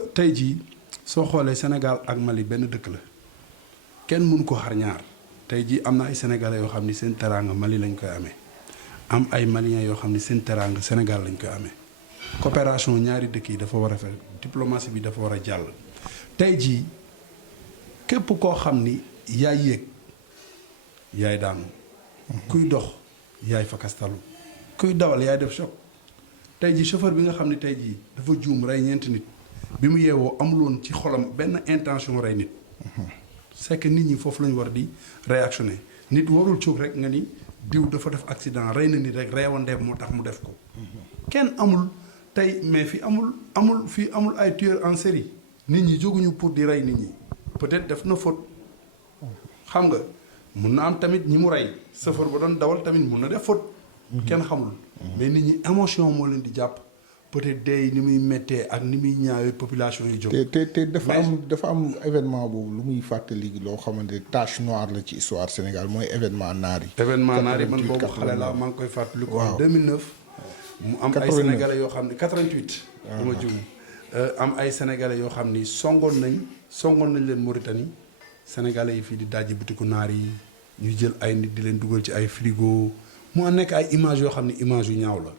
tey jii soo xoolee Sénégal ak Mali benn dëkk la kenn mënu ko xar ñaar tey jii am na ay sénégalais yoo xam ni seen teraanga Mali lañ koy amee am ay maliens yoo xam ni seen teraanga Sénégal lañ koy amee coopération ñaari dëkk yi dafa war a fer diplomatie bi dafa war a jàll. tey jii képp koo xam ni yaay yéeg yaay daanu kuy dox yaay fakastalu kuy dawal yaay def choc tey jii chauffeur bi nga xam ne tey jii dafa juum rey ñeenti nit bi mu yeewoo amuloon ci xolam benn intention rey nit c'est que nit ñi foofu lañu war di réactionner nit warul jóg rek nga ni diw dafa def accident rey na nit rek reewandeeb moo tax mu def ko kenn amul tey mais fi amul ay tueurs en série nit ñi jóguñu pour di rey nit ñi peut-être def na faute xam nga mun na am tamit ñi mu rey chauffeur ba doon dawal tamit mun na def faute kenn xamul mais nit ñi émotion moo leen di jàpp peut-être day ni muy méttee ak ni muy ñaawee population yi jóg. te dafa am événement boobu lu muy fàttali loo xamante tache noire la ci histoire Sénégal mooy événement naar yi. événement naar yi man boobu xale la maa ngi koy fàttali ko en 2009. mu am ay sénégalais yoo xam ne 88. bu ma juum am ay sénégalais yoo xam ni songoon nañ leen Mauritanie sénégalais yi fii di dajji butiku naar yi ñuy jël ay nit di leen dugal ci ay frigo mu nekk ay image yoo xam ne image yu ñaaw la.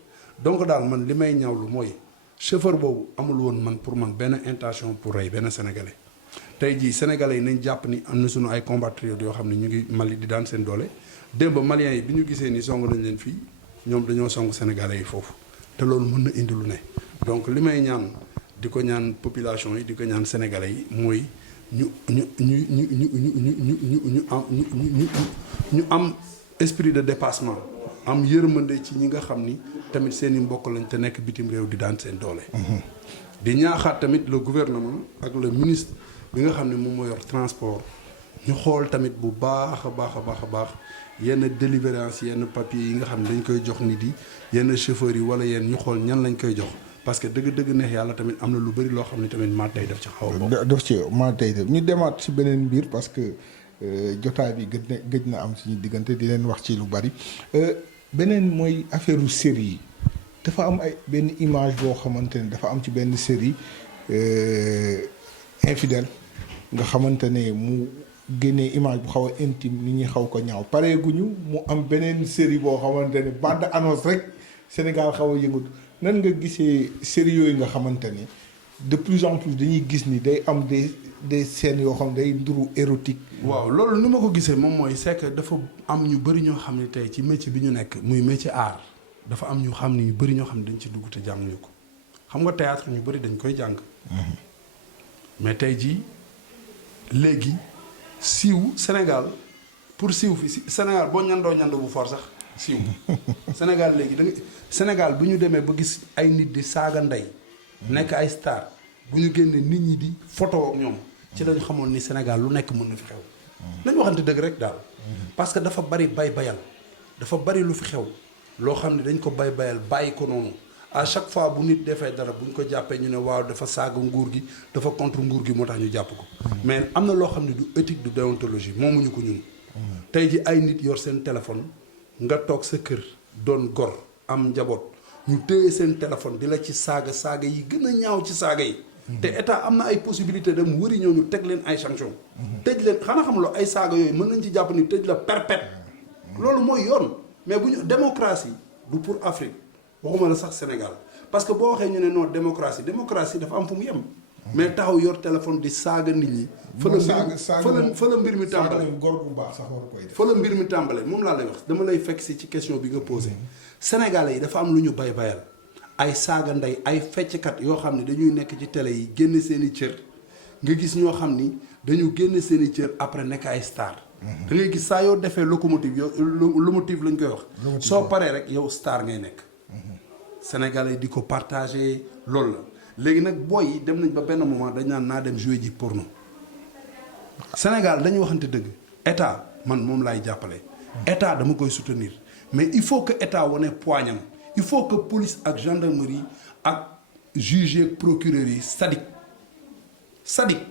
donc daal man li may ñaawlu mooy chauffeur boobu amul woon man pour man benn intention pour rey benn sénégalais tey jii sénégalais yi nañ jàpp ni am na suñu ay compatriotes yoo xam ne ñu ngi Mali di daan seen doole démb maliens yi bi ñu gisee ni song nañ leen fii ñoom dañoo song sénégalais yi foofu te loolu mën na indi lu ne donc li may ñaan di ko ñaan population yi di ko ñaan sénégalais yi mooy ñu am esprit de dépassement am yërmande ci ñi nga xam ni tamit seen i mbokk lañ te nekk bitim réew di daan seen doole. di ñaaxaat tamit le gouvernement ak le ministre bi nga xam ne moom moo yor transport ñu xool tamit bu baax a baax yenn délivrance yenn papier yi nga xam ne dañ koy jox nit yi yenn chauffeurs yi wala yenn ñu xool ñan lañ koy jox parce que dëgg-dëgg neex yàlla tamit am na lu bëri loo xam ne tamit maa tey def ci xaw a bokk. def ci maa tey def ñu demaat ci beneen mbir parce que jotaay bi gëj na am suñu diggante di leen wax ci lu bari. beneen mooy affaire u série yi dafa am ay benn image boo xamante ne dafa am ci benn série infidèle nga xamante ne mu génnee image bu xaw a intime nit ñi xaw ko ñaaw pareeguñu mu am beneen série boo xamante ne bande annonce rek Sénégal xaw a yëngatu nan nga gisee série yooyu nga xamante ne de plus en plus dañuy gis ni day am des scènes yoo xam ne day nduru érotique. waaw loolu ni ma ko gisee moom mooy c'est que dafa am ñu bëri ñoo xam ne tey ci métier bi ñu nekk muy métier art dafa am ñu xam ne ñu bëri ñoo xam ne dañ ci dugg te jànguñu ko xam nga théâtre ñu bëri dañ koy jàng. mais tey jii léegi siiw Sénégal pour siiw fi Sénégal boo ñandoo ñand bu for sax siiw Sénégal léegi da nga Sénégal bu ñu demee ba gis ay nit di saaga ndey nekk ay star bu ñu génnee nit ñi di photo ak ñoom ci lañu xamoon ni Sénégal lu nekk mën na fi xew nañu waxante dëgg rek daal parce que dafa bari bayal dafa bari lu fi xew loo xam ne dañ ko bayal bàyyi ko noonu à chaque fois bu nit defee dara bu ñu ko jàppee ñu ne waaw dafa saaga nguur gi dafa contre nguur gi moo tax ñu jàpp ko mais am na loo xam ne du éthique du déontologie moomuñu ko ñun tey ji ay nit yor seen téléphone nga toog sa kër doon gor am njaboot ñu téye seen téléphone di la ci saaga yi gën a ñaaw ci saaga yi te état am na ay possibilité dem wëri ñooñu teg leen ay sanction tëj leen xanaa xam loo ay saaga yooyu mën nañ ci jàpp ni tëj la perpète loolu mooy yoon mais bu ñu démocratie du pour Afrique waxuma la sax Sénégal parce que boo waxee ñu ne non démocratie dafa am fu mu yem mais taxaw yor téléphone di saaga nit ñi fa la mbir mi tàmbale góor bu baax sax war koy def fa la mbir mi tàmbale moom laa lay wax dama lay fekk si ci question bi nga posé Sénégalais yi dafa am lu ñu bayal ay saaga ndey ay fecckat yoo xam ne dañuy nekk ci télé yi génn seen i cër nga gis ñoo xam ni dañu génn seen i cër après nekk ay star da ngay gis saa yoo defee locomotive yow locomotive lañ koy wax soo paree rek yow star ngay nekk Sénégalais di ko partagé loolu la léegi nag booy yi dem nañ ba benn moment dañ naan naa dem jouer ji porno Sénégal dañuy waxante dëgg état man moom laay jàppale état dama koy soutenir mais il faut que état wane poignam il faut que police ak gendarmerie ak juge ak procureur yi sadik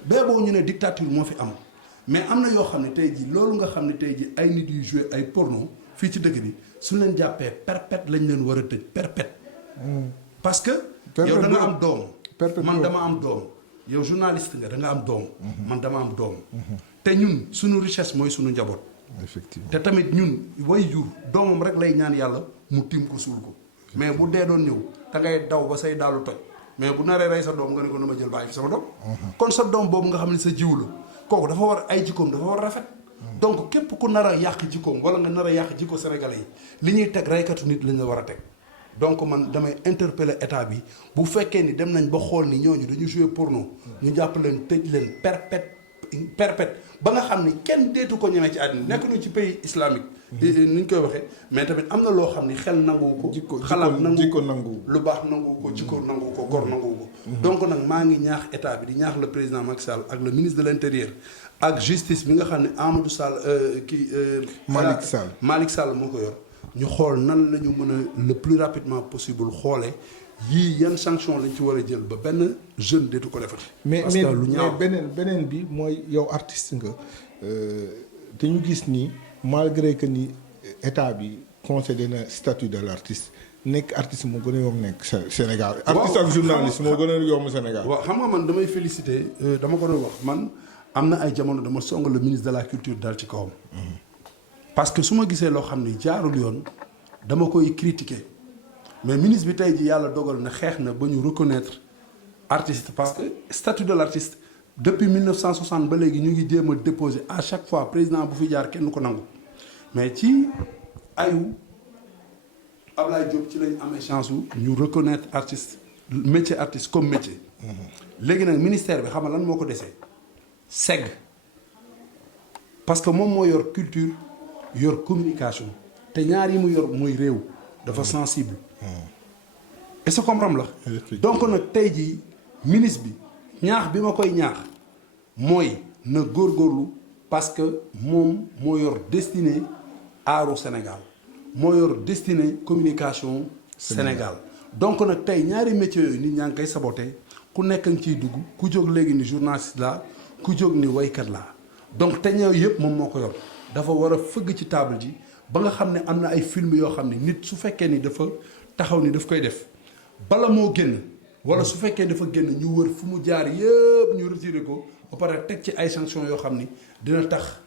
bee boo ñu ne dictature moo fi am mais am na yoo xam ne tey jii loolu nga xam ne tey jii ay nit yu joué ay porno fii ci dëkk bi suñ leen jàppee perpète lañ leen war a tëj perpète parce que yow da nga am doom man dama am doom yow journaliste nga da nga am doom. man dama am doom. te ñun suñu richesse mooy suñu njaboot. effectivement te tamit ñun way jur doomam rek lay ñaan yàlla mu tiim ko suul ko mais bu dee doon ñëw da ngay daw ba say daalu toj mais bu naree rey sa doom nga ne ko na ma jël bàyyi fi sama doom. kon sa doom boobu nga xam ne sa jiw la kooku dafa war ay jikkoom dafa war a rafet. donc képp ku nar a yàq jikkoom wala nga nar a yàq jikko sénégalais yi li ñuy teg reykatu nit lañ la war a teg. donc man damay interpeller état bi bu fekkee ni dem nañ ba xool ni ñooñu dañu jouer porno ñu jàpp leen tëj leen perpète ba nga xam ni kenn deetu ko ñemee ci àddina nekk ñu ci pays islamique ni ñu koy waxee mais tamit am na loo xam ni xel nanguwu ko xalaat nangu lu baax nanguwu ko jikko nanguwu ko gor nanguwu ko donc nag maa ngi ñaax état bi di ñaax le président Macky Sall ak le ministre de l'intérieur ak justice bi nga xam ne Amadou Sall Malick Sall moo ko yor ñu xool nan la ñu mën a le plus rapidement possible xoole yii yan sanction lañ ci war a jël ba benn jeune deetu ko defati. parce que lu ñaaw mais beneen bi mooy yow artiste nga te ñu gis ni malgré que ni état bi concédé na statut de l'artiste nekk artiste moo gën a yomb nekk Sénégal. artiste ak journaliste moo gën a yomb Sénégal. waaw xam nga man damay féliciter dama ko doon wax man am na ay jamono dama song le ministre de la culture dal ci kawam. parce que su ma gisee loo xam ni jaarul yoon dama koy critiquer mais ministre bi tey ji yàlla dogal na xeex na ba ñu reconnaître artiste parce que statut de l'artiste depuis 1960 ba léegi ñu ngi jéem a déposer à chaque fois président bu fi jaar kenn ko nangu mais ci ayu Ablaye Diop ci lañ amee chance wu ñu reconnaître artiste métier artiste comme métier. léegi nag ministère bi xam nga lan moo ko desee segg parce que moom moo yor culture yor communication te ñaar yi mu yor mooy réew dafa sensible est-ce que comprendre la donc nag tey jii ministre bi ñaax bi ma koy ñaax mooy na góorgóorlu parce que moom moo yor destiné aaru Sénégal moo yor destiné communication Sénégal donc nag tey ñaari métiers yooyu nit ñaa ngi koy saboté ku nekk nga ciy dugg ku jóg léegi ni journaliste la ku jóg ni waykat la donc te ñëw yëpp moom moo ko yor dafa war a fëgg ci table ji ba nga xam ne am na ay film yoo xam ne nit su fekkee ni dafa taxaw ni daf koy def bala moo génn wala su fekkee dafa génn ñu wër fu mu jaar yëpp ñu retiré ko ba pare teg ci ay sanctions yoo xam ni dina tax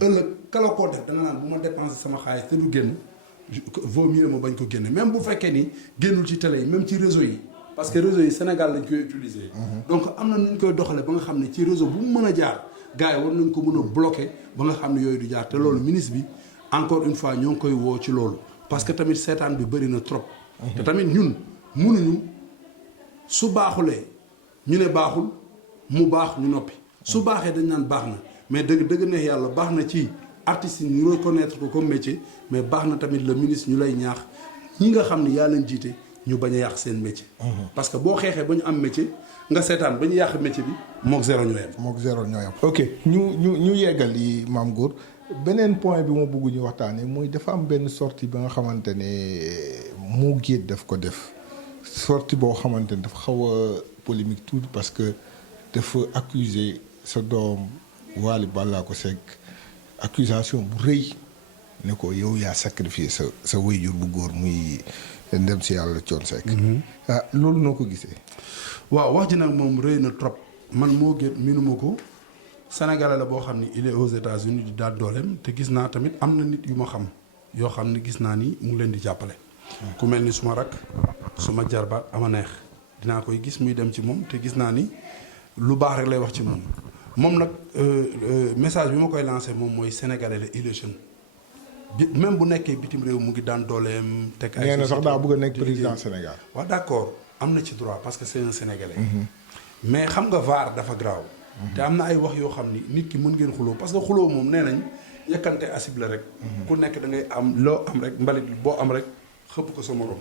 ëllëg kala koo def da nga naan bu ma dépensé sama xaalis te du génn vaut mieux ma bañ ko génne même bu fekkee ni génnul ci télé yi même ci réseau yi parce que réseau yi Sénégal lañ koy utiliser. donc am na nu ñu koy doxalee ba nga xam ne ci réseau bu mu mën a jaar gars yi war nañ ko mën a bloquer ba nga xam ne yooyu du jaar te loolu ministre bi encore une fois ñoo ngi koy woo ci loolu parce que tamit seetaan bi bëri na trop. te tamit ñun mënuñu su baaxulee ñu ne baaxul mu baax ñu noppi su baaxee dañ naan baax na mais dëgg neex yàlla baax na ci artistes yi ñu reconnaître ko comme métier mais baax na tamit le ministre ñu lay ñaax ñi nga xam ne yaa leen jiite ñu bañ a yàq seen métier. parce que boo xeexee ba ñu am métier nga seetaan ba ñu yàq métier bi mook zéro ñoo yem. mook zéro ñoo yem. ok ñu yeggal yi Mame Goor beneen point bi ma bëgg ñu waxtaanee mooy dafa am benn sortie ba nga xamante ne Mo Gates daf ko def sortie boo xamante ne dafa xaw a polémique tuuti parce que dafa accuser sa doom Wally Ballago Seck accusation bu rëy ne ko yow yaa sacrifié sa waajur bu góor muy ndem si yàlla Thione Seck. loolu noo ko gisee. waaw wax ji nag moom rëy na trop man Mo Gates minuma ko Sénégalais la boo xam ni il est aux États-Unis di daal dooleem te gis naa tamit am na nit yu ma xam yoo xam ne gis naa ni mu ngi leen di jàppale. ku mel ni suma rak suma jarbaat ama neex dinaa koy gis muy dem ci moom te gis naa ni lu baax rek lay wax ci moom moom nag message bi ma koy lancé moom mooy sénégalais la il est jeune bi même bu nekkee bitim réew mu ngi daan dooleem. teg ay nee na sax daa bëgg a nekk président Sénégal. waaw d'accord am na ci droit parce que c'est un sénégalais. mais xam nga vaar dafa garaaw. te am na ay wax yoo xam ni nit ki mën ngeen xuloo parce que xuloo moom nee nañ yëkkante asib la rek. ku nekk da ngay am loo am rek mbalit boo am rek xëpp ko sa morom.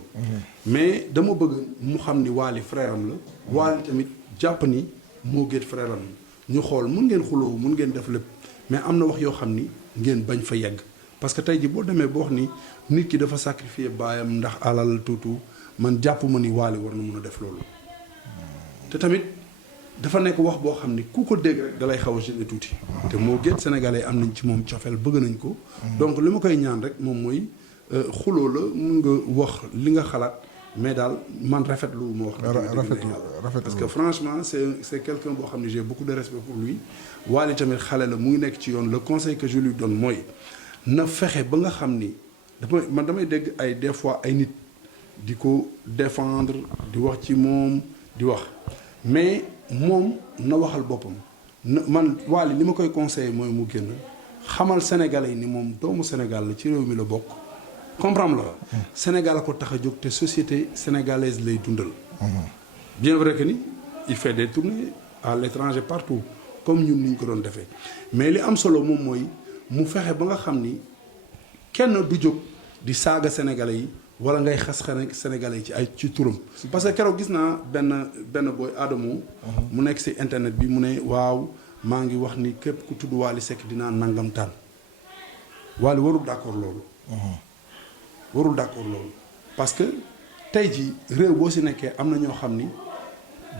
mais dama bëgg mu xam ni Wally frère am la. Wally tamit jàpp ni Mo Gates frère am ñu xool mun ngeen xuloo mun ngeen def lépp mais am na wax yoo xam ni ngeen bañ fa yegg. parce que tey ji boo demee boo wax ni nit ki dafa sacrifier baayam ndax alal tuutu man jàpp ma ni Wally war na mun a def loolu te tamit dafa nekk wax boo xam ni ku ko dégg rek dalay xaw a gêner tuuti te Mo Gates sénégalais am nañ ci moom cofeel bëgg nañ ko donc li ma koy ñaan rek moom mooy xuloo la mun nga wax li nga xalaat mais daal man rafetlu ma wax. rafetlu parce que franchement c'est quelqu'un boo xam ne j'ai beaucoup de respect pour lui. Wally tamit xale la mu ngi nekk ci yoon le conseil que je lui donne mooy na fexe ba nga xam ni damay dégg ay des fois ay nit di ko défendre di wax ci moom di wax mais moom na waxal boppam man Wally li ma koy conseiller mooy mu génn xamal sénégalais yi ni moom doomu Sénégal la ci réew mi la bokk. comprendre la Sénégal a ko tax a jóg te société sénégalaise lay dundal. bien vrai que ni il fait des tournées à l'étranger partout comme ñun ni ñu ko doon defee mais li am solo moom mooy mu fexe ba nga xam ni kenn du jóg di saaga sénégalais yi wala ngay xas sénégalais yi ci turam. parce que keroog gis naa benn booy Adamo mu nekk ci internet bi mu ne waaw maa ngi wax ni képp ku tudd Wally Seck dinaa nangam taan Wally warul d'accord loolu. warul d'accord loolu parce que tey ji réew boo si nekkee am na ñoo xam ni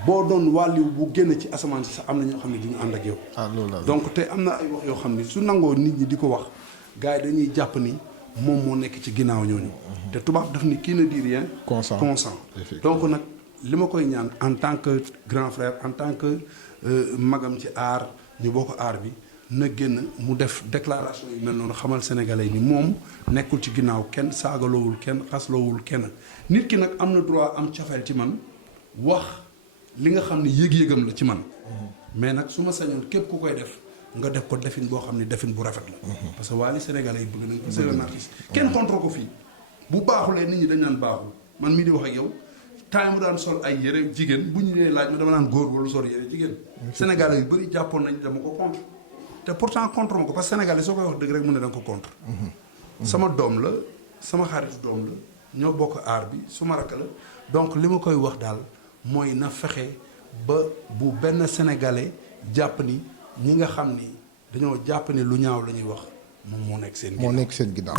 boo doon wàlliw bu génn ci asamaan si sax am na ñoo xam ne duñu ànd ak yow. donc te am na ay wax yoo xam ni su nangoo nit ñi di ko wax gars yi dañuy jàpp ni moom moo nekk ci ginnaaw ñooñu. te tubaab daf ni qui ne dit rien. consent donc nag li ma koy ñaan en tant que grand frère en tant que magam ci aar ñu bokk aar bi. na génn mu def déclaration yu mel noonu xamal sénégalais ni moom nekkul ci ginnaaw kenn saagaloowul kenn xasloowul kenn nit ki nag am na droit am cofeel ci man wax li nga xam ne yëg-yëgam la ci man mais nag su ma sañoon képp ku koy def nga def ko defin boo xam ne defin bu rafet la parce que Wally sénégalais yi bëgg nañ ko c'est un artiste kenn contre ko fii bu baaxulee nit ñi dañ naan baaxul man mii di wax ak yow temps mu daan sol ay yére jigéen bu ñu nee laaj ma dama naan góor wala sol yére jigéen sénégalais yu bëri jàppoon nañ dama ko contre te pourtant contre ma ko parce que sénégalais soo koy wax dëgg rek mu ne da nga ko contre. sama doom la sama xarit doom la ñoo bokk aar bi su ma rakk la donc li ma koy wax daal mooy na fexe ba bu benn sénégalais jàpp ni ñi nga xam ni dañoo jàpp ni lu ñaaw la ñuy wax moom moo nekk seen ginnaaw.